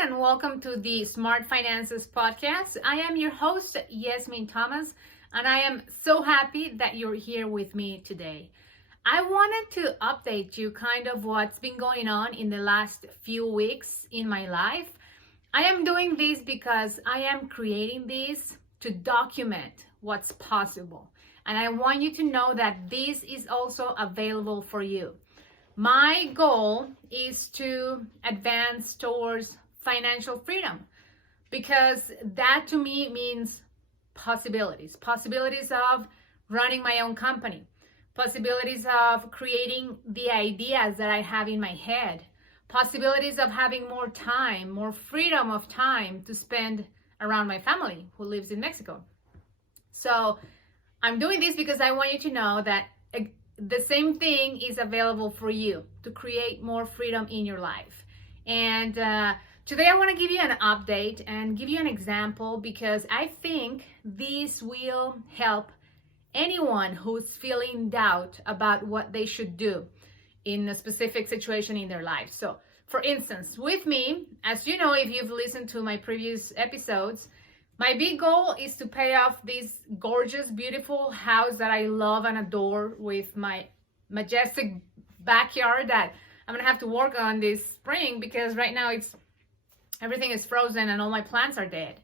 and welcome to the Smart Finances Podcast. I am your host, Yezmin Thomas, and I am so happy that you're here with me today. I wanted to update you kind of what's been going on in the last few weeks in my life. I am doing this because I am creating this to document what's possible. And I want you to know that this is also available for you. My goal is to advance towards financial freedom because that to me means possibilities of running my own company, possibilities of creating the ideas that I have in my head, possibilities of having more time, more freedom of time to spend around my family who lives in Mexico. So I'm doing this because I want you to know that the same thing is available for you to create more freedom in your life. And today I want to give you an update and give you an example because I think this will help anyone who's feeling doubt about what they should do in a specific situation in their life. So for instance, with me, as you know, if you've listened to my previous episodes, my big goal is to pay off this gorgeous, beautiful house that I love and adore with my majestic backyard that I'm gonna have to work on this spring because right now everything is frozen and all my plants are dead.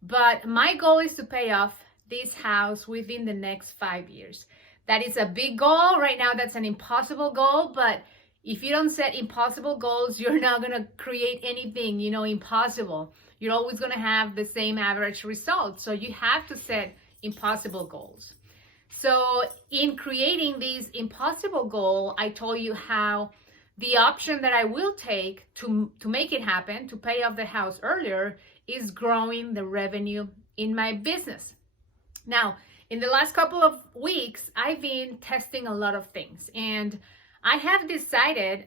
But my goal is to pay off this house within the next 5 years. That is a big goal. Right now, that's an impossible goal, but if you don't set impossible goals, you're not gonna create anything, impossible. You're always going to have the same average result. So you have to set impossible goals. So in creating this impossible goal, I told you how the option that I will take to make it happen, to pay off the house earlier, is growing the revenue in my business. Now, in the last couple of weeks, I've been testing a lot of things. And I have decided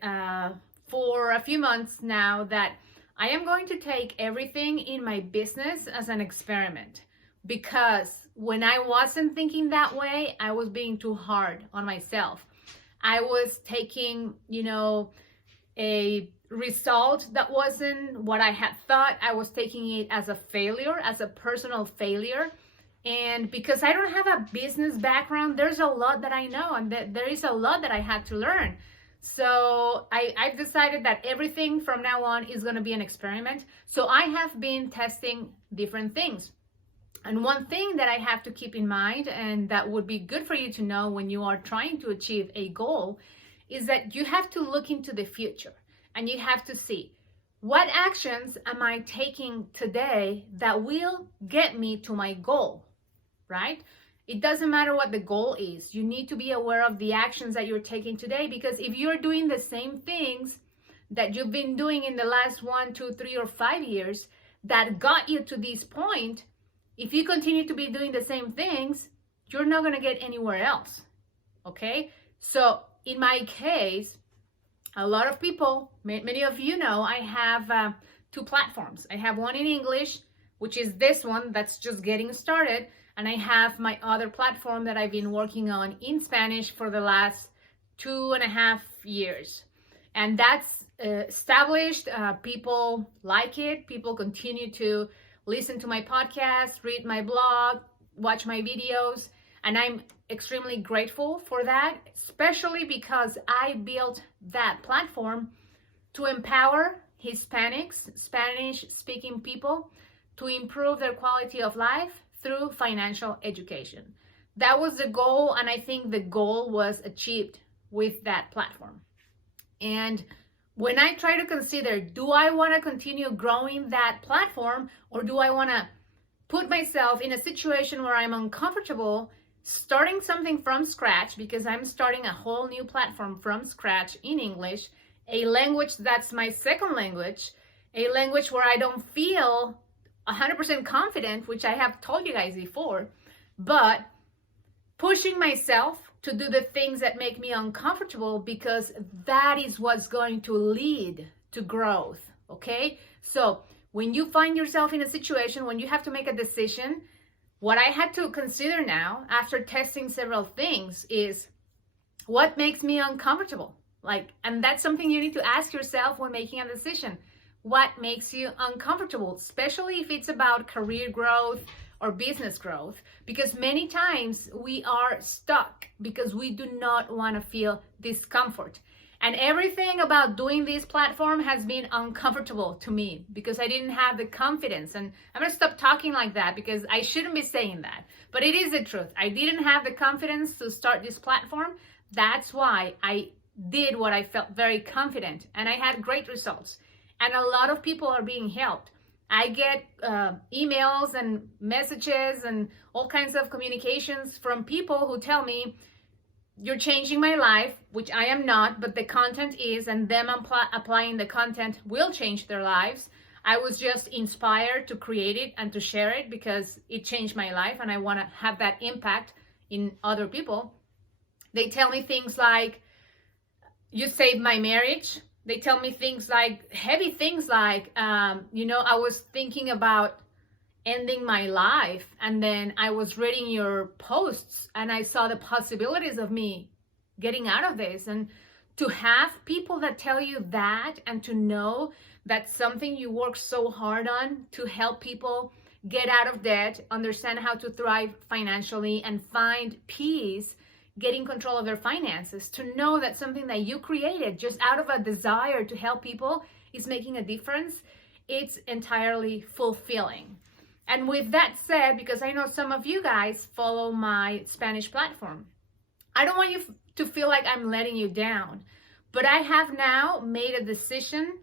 for a few months now that I am going to take everything in my business as an experiment because when I wasn't thinking that way, I was being too hard on myself. I was taking, a result that wasn't what I had thought. I was taking it as a failure, as a personal failure. And because I don't have a business background, there's a lot that I know and there is a lot that I had to learn. So I've decided that everything from now on is going to be an experiment. So I have been testing different things. And one thing that I have to keep in mind, and that would be good for you to know when you are trying to achieve a goal, is that you have to look into the future and you have to see what actions am I taking today that will get me to my goal, right? It doesn't matter what the goal is. You need to be aware of the actions that you're taking today because if you're doing the same things that you've been doing in the last 1, 2, 3, or 5 years that got you to this point, if you continue to be doing the same things, you're not going to get anywhere else. Okay? So in my case, a lot of people, many of you know, I have 2 platforms. I have one in English, which is this one that's just getting started. And I have my other platform that I've been working on in Spanish for the last 2.5 years. And that's established. People like it. People continue to listen to my podcast, read my blog, watch my videos. And I'm extremely grateful for that, especially because I built that platform to empower Hispanics, Spanish-speaking people, to improve their quality of life through financial education. That was the goal, and I think the goal was achieved with that platform. And when I try to consider, do I want to continue growing that platform, or do I want to put myself in a situation where I'm uncomfortable starting something from scratch, because I'm starting a whole new platform from scratch in English, a language that's my second language, a language where I don't feel 100% confident, which I have told you guys before, but pushing myself to do the things that make me uncomfortable because that is what's going to lead to growth, okay? So when you find yourself in a situation when you have to make a decision, what I had to consider now after testing several things is what makes me uncomfortable? And that's something you need to ask yourself when making a decision. what makes you uncomfortable, especially if it's about career growth or business growth, because many times we are stuck because we do not want to feel discomfort. And everything about doing this platform has been uncomfortable to me because I didn't have the confidence. And I'm going to stop talking like that because I shouldn't be saying that. But it is the truth. I didn't have the confidence to start this platform. That's why I did what I felt very confident, and I had great results. And a lot of people are being helped. I get emails and messages and all kinds of communications from people who tell me, you're changing my life, which I am not, but the content is, and them applying the content will change their lives. I was just inspired to create it and to share it because it changed my life, and I want to have that impact in other people. They tell me things like, you saved my marriage. They tell me things like, heavy things like, I was thinking about ending my life, and then I was reading your posts and I saw the possibilities of me getting out of this. And to have people that tell you that, and to know that something you work so hard on to help people get out of debt, understand how to thrive financially, and find peace, getting control of their finances, to know that something that you created just out of a desire to help people is making a difference, it's entirely fulfilling. And with that said, because I know some of you guys follow my Spanish platform, I don't want you to feel like I'm letting you down, but I have now made a decision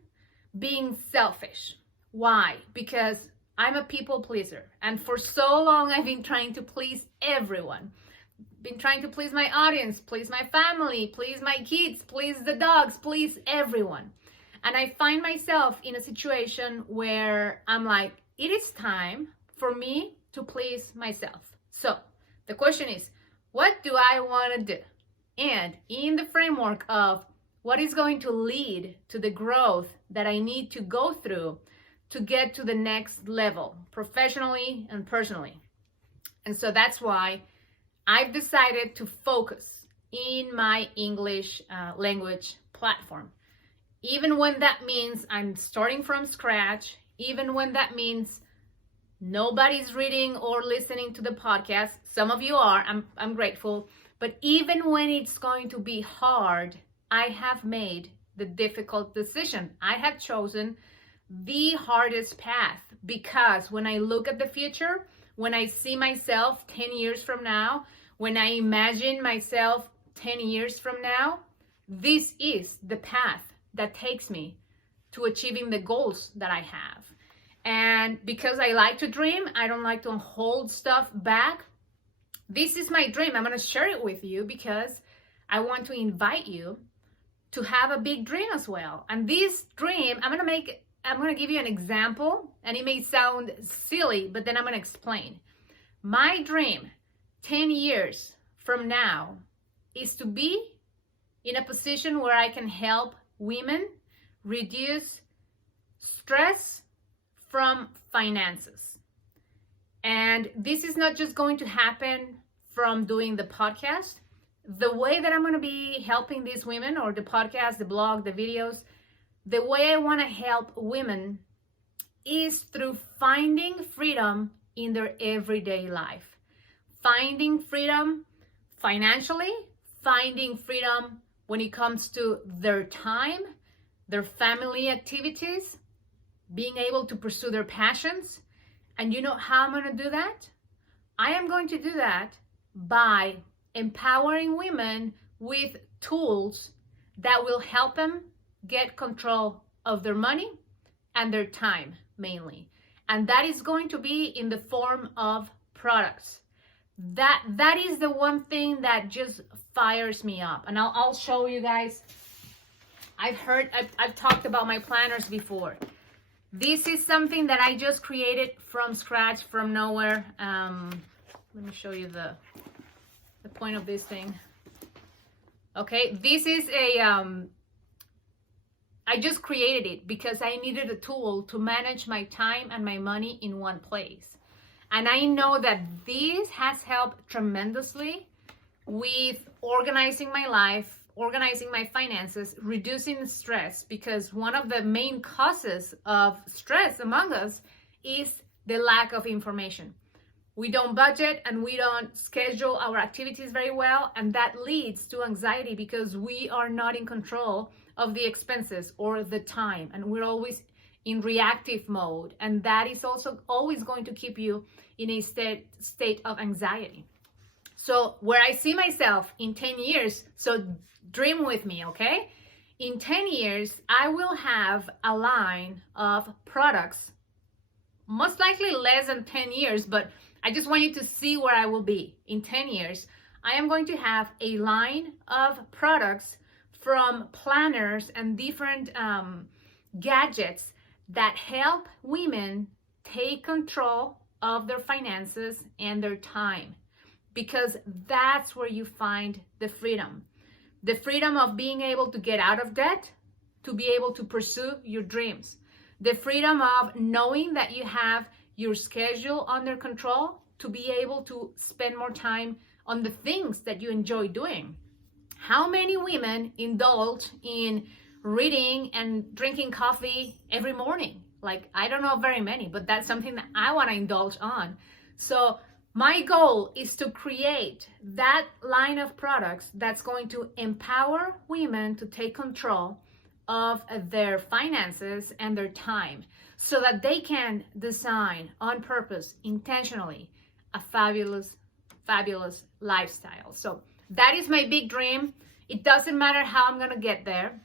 being selfish. Why? Because I'm a people pleaser, and for so long I've been trying to please everyone. Been trying to please my audience, please my family, please my kids, please the dogs, please everyone. And I find myself in a situation where I'm like, it is time for me to please myself. So the question is, what do I want to do? And in the framework of what is going to lead to the growth that I need to go through to get to the next level, professionally and personally. And so that's why I've decided to focus in my English language platform. Even when that means I'm starting from scratch, even when that means nobody's reading or listening to the podcast. Some of you are, I'm grateful. But even when it's going to be hard, I have made the difficult decision. I have chosen the hardest path, because when I look at the future, when I see myself 10 years from now, when I imagine myself 10 years from now, this is the path that takes me to achieving the goals that I have. And because I like to dream, I don't like to hold stuff back. This is my dream. I'm going to share it with you because I want to invite you to have a big dream as well. And this dream, I'm going to give you an example, and it may sound silly, but then I'm going to explain. My dream 10 years from now is to be in a position where I can help women reduce stress from finances. And this is not just going to happen from doing the podcast. The way that I'm going to be helping these women, or the podcast, the blog, the videos, the way I want to help women is through finding freedom in their everyday life. Finding freedom financially, finding freedom when it comes to their time, their family activities, being able to pursue their passions. And you know how I'm going to do that? I am going to do that by empowering women with tools that will help them get control of their money and their time mainly. And that is going to be in the form of products. That is the one thing that just fires me up. And I'll show you guys. I've talked about my planners before. This is something that I just created from scratch, from nowhere. Let me show you the point of this thing. Okay, this is I just created it because I needed a tool to manage my time and my money in one place. And I know that this has helped tremendously with organizing my life, organizing my finances, reducing stress, because one of the main causes of stress among us is the lack of information. We don't budget and we don't schedule our activities very well, and that leads to anxiety because we are not in control of the expenses or the time, and we're always in reactive mode, and that is also always going to keep you in a state of anxiety. So where I see myself in 10 years, so dream with me, okay? In 10 years, I will have a line of products, most likely less than 10 years, but I just want you to see where I will be. In 10 years, I am going to have a line of products from planners and different gadgets that help women take control of their finances and their time, because that's where you find the freedom. The freedom of being able to get out of debt, to be able to pursue your dreams. The freedom of knowing that you have your schedule under control, to be able to spend more time on the things that you enjoy doing. How many women indulge in reading and drinking coffee every morning? Like, I don't know very many, but that's something that I want to indulge on. So my goal is to create that line of products that's going to empower women to take control of their finances and their time, so that they can design on purpose, intentionally, a fabulous, fabulous lifestyle. So that is my big dream. It doesn't matter how I'm going to get there.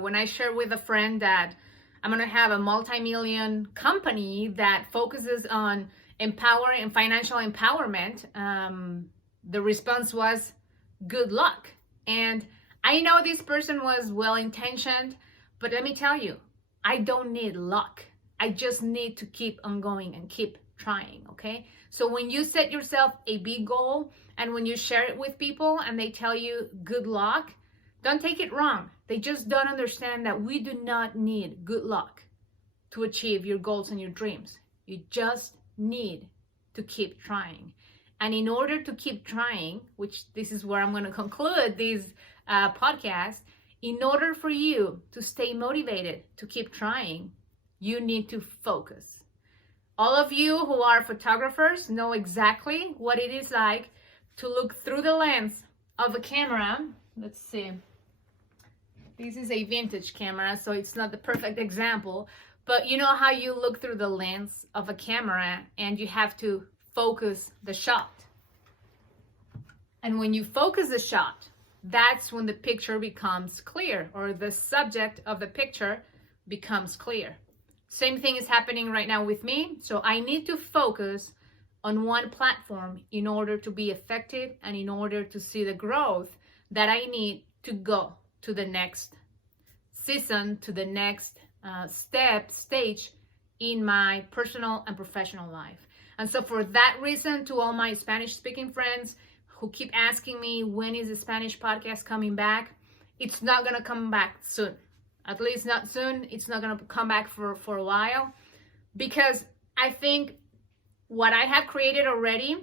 When I share with a friend that I'm going to have a multi-million company that focuses on empowering and financial empowerment, the response was, good luck. And I know this person was well-intentioned, but let me tell you, I don't need luck. I just need to keep on going and keep trying, okay? So when you set yourself a big goal and when you share it with people and they tell you good luck, don't take it wrong. They just don't understand that we do not need good luck to achieve your goals and your dreams. You just need to keep trying. And in order to keep trying, which this is where I'm going to conclude this podcast, in order for you to stay motivated to keep trying, you need to focus. All of you who are photographers know exactly what it is like to look through the lens of a camera. Let's see. This is a vintage camera, so it's not the perfect example, but you know how you look through the lens of a camera and you have to focus the shot. And when you focus the shot, that's when the picture becomes clear, or the subject of the picture becomes clear. Same thing is happening right now with me. So I need to focus on one platform in order to be effective and in order to see the growth that I need to go to the next season, to the next stage in my personal and professional life. And so for that reason, to all my Spanish speaking friends who keep asking me, when is the Spanish podcast coming back? It's not going to come back soon. At least not soon. It's not going to come back for a while, because I think what I have created already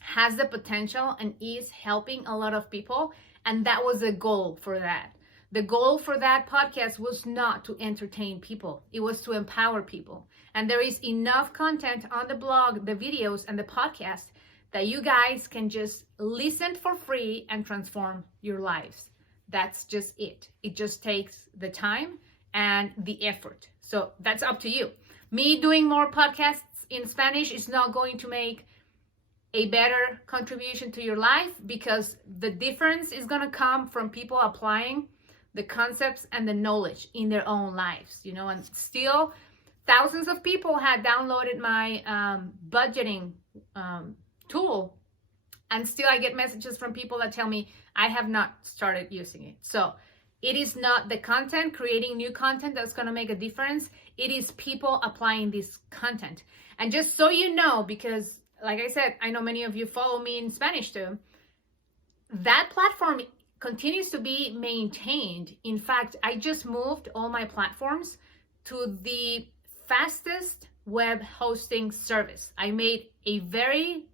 has the potential and is helping a lot of people. And that was the goal for that. The goal for that podcast was not to entertain people. It was to empower people. And there is enough content on the blog, the videos, and the podcast that you guys can just listen for free and transform your lives. That's just it. It just takes the time and the effort. So that's up to you. Me doing more podcasts in Spanish is not going to make a better contribution to your life, because the difference is going to come from people applying the concepts and the knowledge in their own lives, you know. And still, thousands of people had downloaded my budgeting tool, and still I get messages from people that tell me I have not started using it. So it is not the content, creating new content, that's going to make a difference. It is people applying this content. And just so you know, because like I said, I know many of you follow me in Spanish too, that platform continues to be maintained. In fact, I just moved all my platforms to the fastest web hosting service. I made a very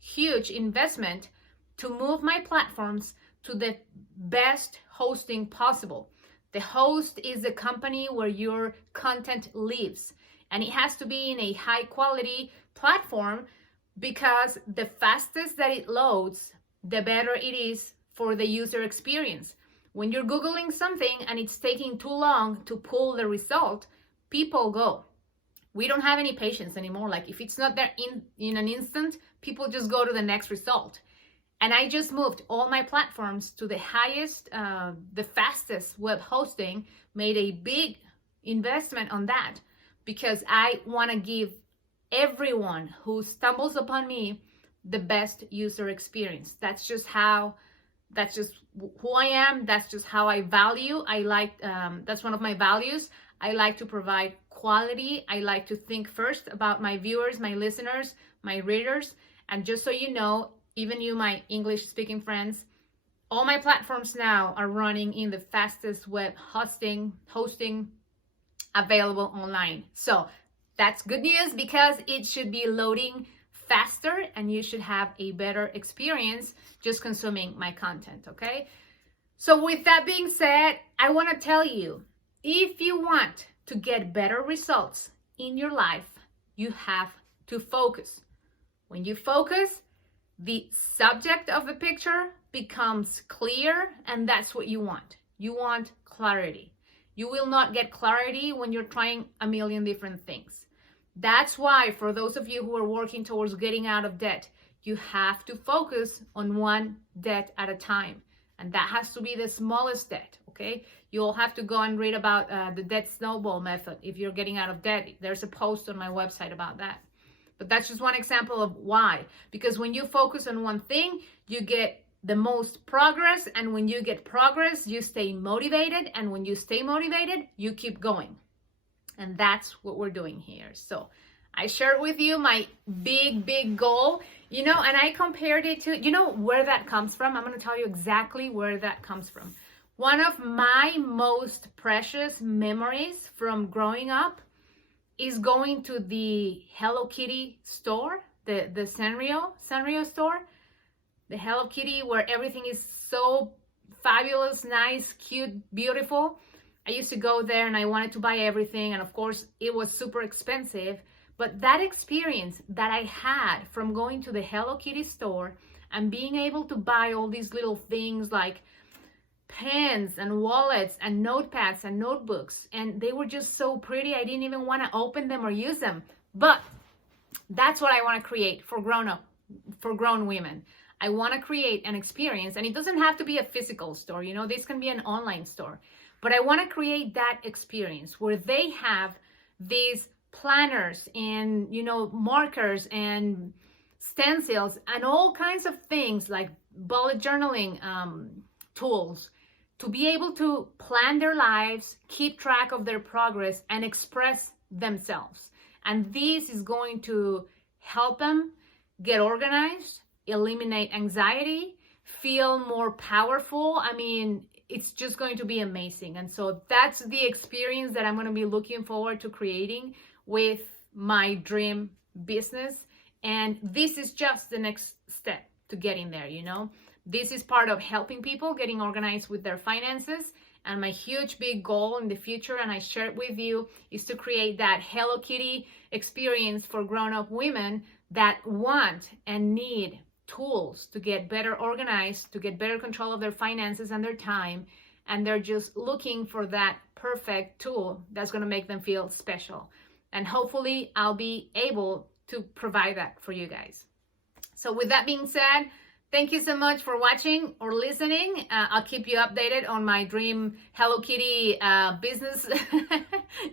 huge investment to move my platforms to the best hosting possible. The host is the company where your content lives, and it has to be in a high quality platform, because the fastest that it loads, the better it is for the user experience. When you're Googling something and it's taking too long to pull the result, people go. We don't have any patience anymore. Like, if it's not there in an instant, people just go to the next result. And I just moved all my platforms to the highest, the fastest web hosting, made a big investment on that, because I want to give everyone who stumbles upon me the best user experience. That's just who I am. That's just how I value. That's one of my values. I like to provide quality. I like to think first about my viewers, my listeners, my readers. And just so you know, even you, my English speaking friends, all my platforms now are running in the fastest web hosting available online. So that's good news, because it should be loading faster and you should have a better experience just consuming my content, okay? So with that being said, I want to tell you, if you want to get better results in your life, you have to focus. When you focus, the subject of the picture becomes clear, and that's what you want. You want clarity. You will not get clarity when you're trying a million different things. That's why, for those of you who are working towards getting out of debt, you have to focus on one debt at a time. And that has to be the smallest debt, okay? You'll have to go and read about the debt snowball method if you're getting out of debt. There's a post on my website about that. But that's just one example of why. Because when you focus on one thing, you get the most progress. And when you get progress, you stay motivated. And when you stay motivated, you keep going. And that's what we're doing here. So I shared with you my big goal, and I compared it to, where that comes from. I'm going to tell you exactly where that comes from. One of my most precious memories from growing up is going to the Hello Kitty store, the Sanrio store, the Hello Kitty, where everything is so fabulous, nice, cute, beautiful. I used to go there and I wanted to buy everything. And of course, it was super expensive. But that experience that I had from going to the Hello Kitty store and being able to buy all these little things like pens and wallets and notepads and notebooks, and they were just so pretty. I didn't even want to open them or use them. But that's what I want to create for grown women. I want to create an experience, and it doesn't have to be a physical store. This can be an online store. But I want to create that experience where they have these planners and, markers and stencils and all kinds of things like bullet journaling tools to be able to plan their lives, keep track of their progress, and express themselves. And this is going to help them get organized, eliminate anxiety, feel more powerful. I mean, it's just going to be amazing. And so that's the experience that I'm going to be looking forward to creating with my dream business. And this is just the next step to getting there, This is part of helping people getting organized with their finances. And my huge big goal in the future, and I shared with you, is to create that Hello Kitty experience for grown-up women that want and need tools to get better organized, to get better control of their finances and their time. And they're just looking for that perfect tool that's going to make them feel special. And hopefully I'll be able to provide that for you guys. So with that being said, thank you so much for watching or listening. I'll keep you updated on my dream Hello Kitty business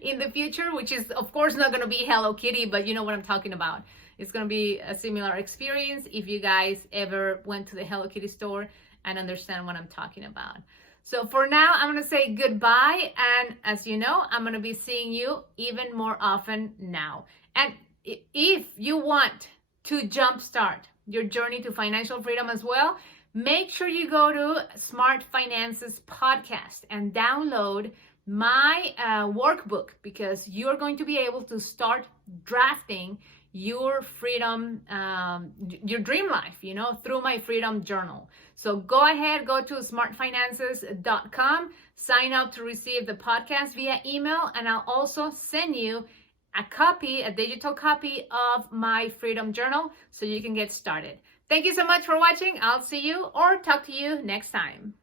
in the future, which is of course not going to be Hello Kitty, but you know what I'm talking about. It's going to be a similar experience if you guys ever went to the Hello Kitty store and understand what I'm talking about. So for now, I'm going to say goodbye. And as you know, I'm going to be seeing you even more often now. And if you want to jumpstart your journey to financial freedom as well, make sure you go to Smart Finances Podcast and download my workbook, because you're going to be able to start drafting your freedom, your dream life, through my freedom journal. So go ahead, go to smartfinances.com, sign up to receive the podcast via email, and I'll also send you a digital copy of my freedom journal so you can get started. Thank you so much for watching. I'll see you or talk to you next time.